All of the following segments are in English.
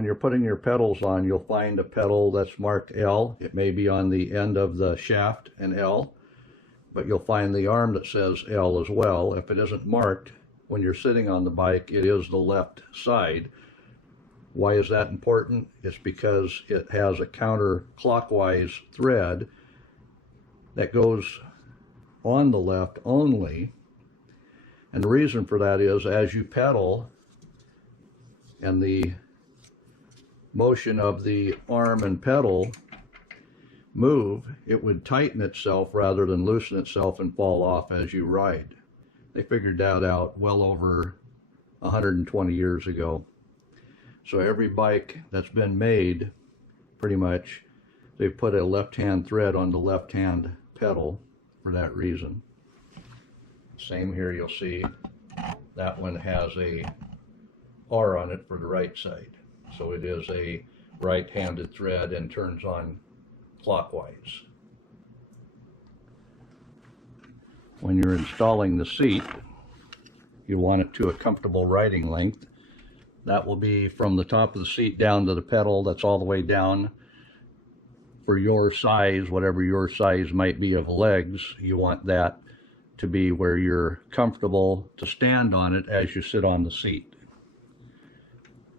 when you're putting your pedals on, you'll find a pedal that's marked L. It may be on the end of the shaft, an L, but you'll find the arm that says L as well. If it isn't marked, when you're sitting on the bike, it is the left side. Why is that important? It's because it has a counterclockwise thread that goes on the left only. And the reason for that is as you pedal and the motion of the arm and pedal move, it would tighten itself rather than loosen itself and fall off as you ride. They figured that out well over 120 years ago. So every bike that's been made, pretty much, they put a left-hand thread on the left-hand pedal for that reason. Same here, you'll see that one has a R on it for the right side. So it is a right-handed thread and turns on clockwise. When you're installing the seat, you want it to a comfortable riding length. That will be from the top of the seat down to the pedal. That's all the way down. For your size, whatever your size might be of legs, you want that to be where you're comfortable to stand on it as you sit on the seat.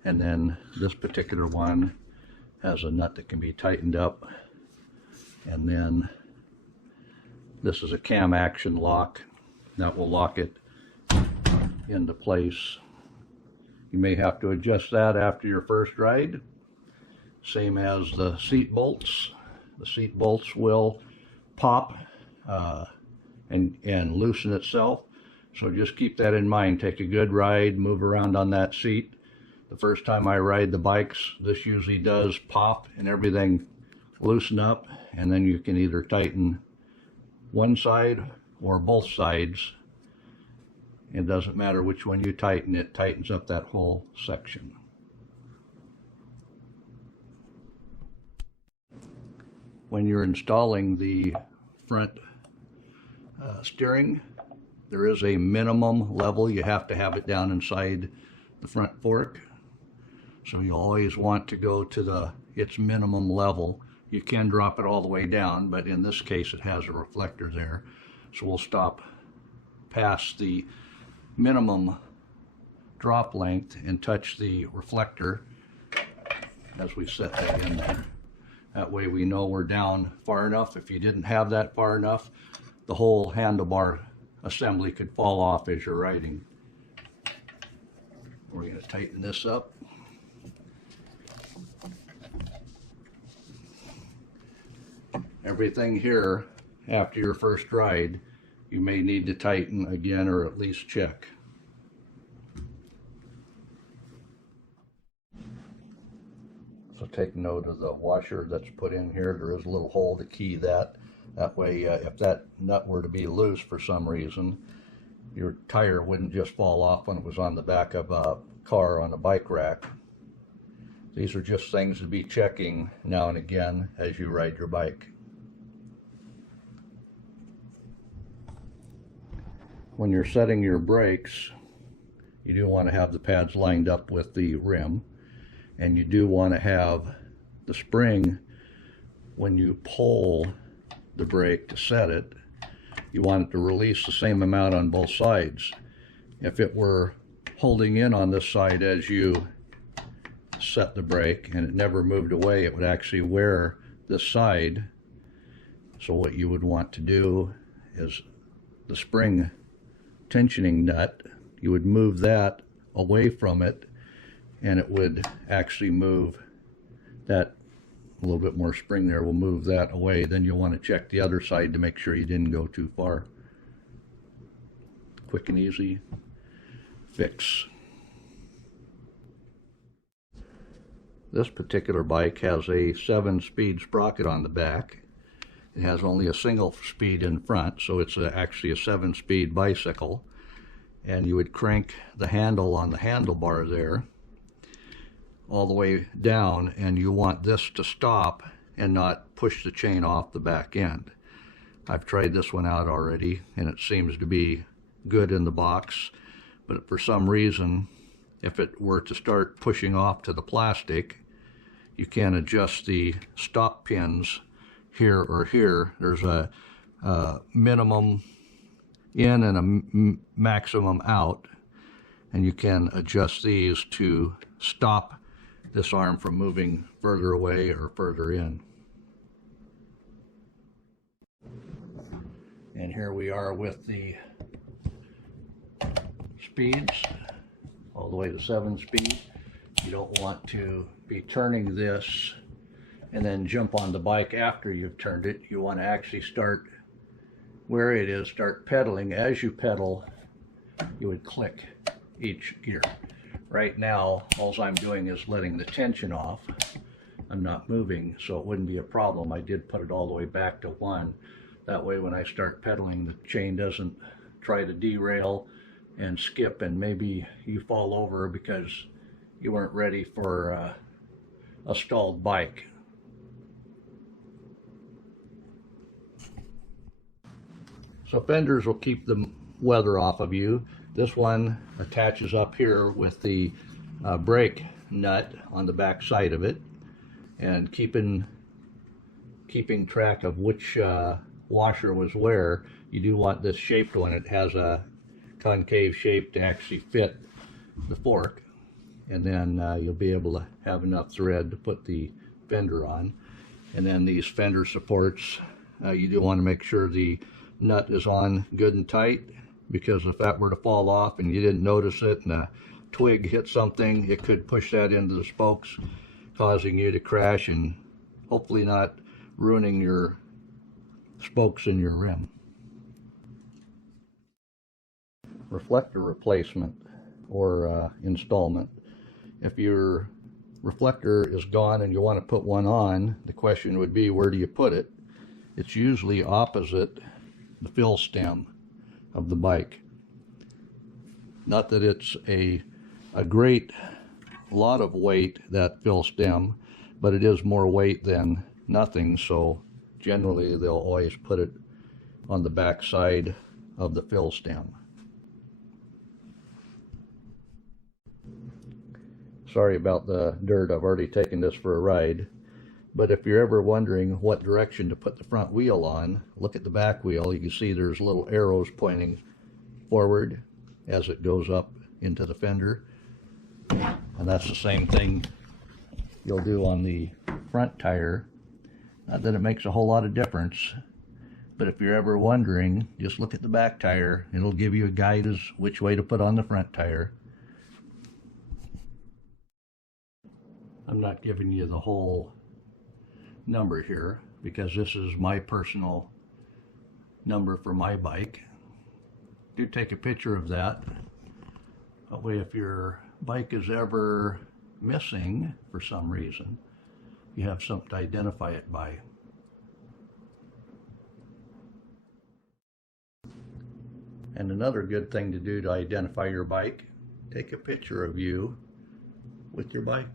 And then this particular one has a nut that can be tightened up. And then this is a cam action lock that will lock it into place. You may have to adjust that after your first ride. Same as the seat bolts. The seat bolts will pop and loosen itself. So just keep that in mind. Take a good ride, move around on that seat. The first time I ride the bikes, this usually does pop and everything loosen up, and then you can either tighten one side or both sides. It doesn't matter which one you tighten, it tightens up that whole section. When you're installing the front steering, there is a minimum level. You have to have it down inside the front fork. So you always want to go to its minimum level. You can drop it all the way down, but in this case it has a reflector there. So we'll stop past the minimum drop length and touch the reflector as we set that in there. That way we know we're down far enough. If you didn't have that far enough, the whole handlebar assembly could fall off as you're riding. We're going to tighten this up. Everything here after your first ride you may need to tighten again or at least check. So take note of the washer that's put in here. There is a little hole to key that. That way if that nut were to be loose for some reason, your tire wouldn't just fall off when it was on the back of a car on a bike rack. These are just things to be checking now and again as you ride your bike. When you're setting your brakes, you do want to have the pads lined up with the rim, and you do want to have the spring, when you pull the brake to set it, you want it to release the same amount on both sides. If it were holding in on this side as you set the brake and it never moved away, it would actually wear this side. So what you would want to do is the spring tensioning nut, you would move that away from it, and it would actually move that. A little bit more spring there will move that away. Then you'll want to check the other side to make sure you didn't go too far. Quick and easy fix. This particular bike has a 7-speed sprocket on the back. It has only a single speed in front, so it's actually a 7-speed bicycle. And you would crank the handle on the handlebar there all the way down, and you want this to stop and not push the chain off the back end. I've tried this one out already, and it seems to be good in the box, but for some reason if it were to start pushing off to the plastic, you can adjust the stop pins here or here. There's a minimum in and a maximum out, and you can adjust these to stop this arm from moving further away or further in. And here we are with the speeds, all the way to 7-speed. You don't want to be turning this and then jump on the bike after you've turned it. You want to actually start where it is, start pedaling. As you pedal, you would click each gear. Right now, all I'm doing is letting the tension off. I'm not moving, so it wouldn't be a problem. I did put it all the way back to 1. That way when I start pedaling, the chain doesn't try to derail and skip, and maybe you fall over because you weren't ready for a stalled bike. So fenders will keep the weather off of you. This one attaches up here with the brake nut on the back side of it, and keeping track of which washer was where, you do want this shaped one. It has a concave shape to actually fit the fork, and then you'll be able to have enough thread to put the fender on. And then these fender supports, you do want to make sure the nut is on good and tight, because if that were to fall off and you didn't notice it and a twig hit something, it could push that into the spokes, causing you to crash and hopefully not ruining your spokes in your rim. Reflector replacement or installment. If your reflector is gone and you want to put one on, the question would be, where do you put it? It's usually opposite the fill stem of the bike. Not that it's a great lot of weight, that fill stem, but it is more weight than nothing, so generally they'll always put it on the back side of the fill stem. Sorry about the dirt, I've already taken this for a ride. But if you're ever wondering what direction to put the front wheel on, look at the back wheel. You can see there's little arrows pointing forward as it goes up into the fender. And that's the same thing you'll do on the front tire. Not that it makes a whole lot of difference, but if you're ever wondering, just look at the back tire. It'll give you a guide as which way to put on the front tire. I'm not giving you the whole number here because this is my personal number for my bike. Do take a picture of that. That way if your bike is ever missing for some reason, you have something to identify it by. And another good thing to do to identify your bike, take a picture of you with your bike.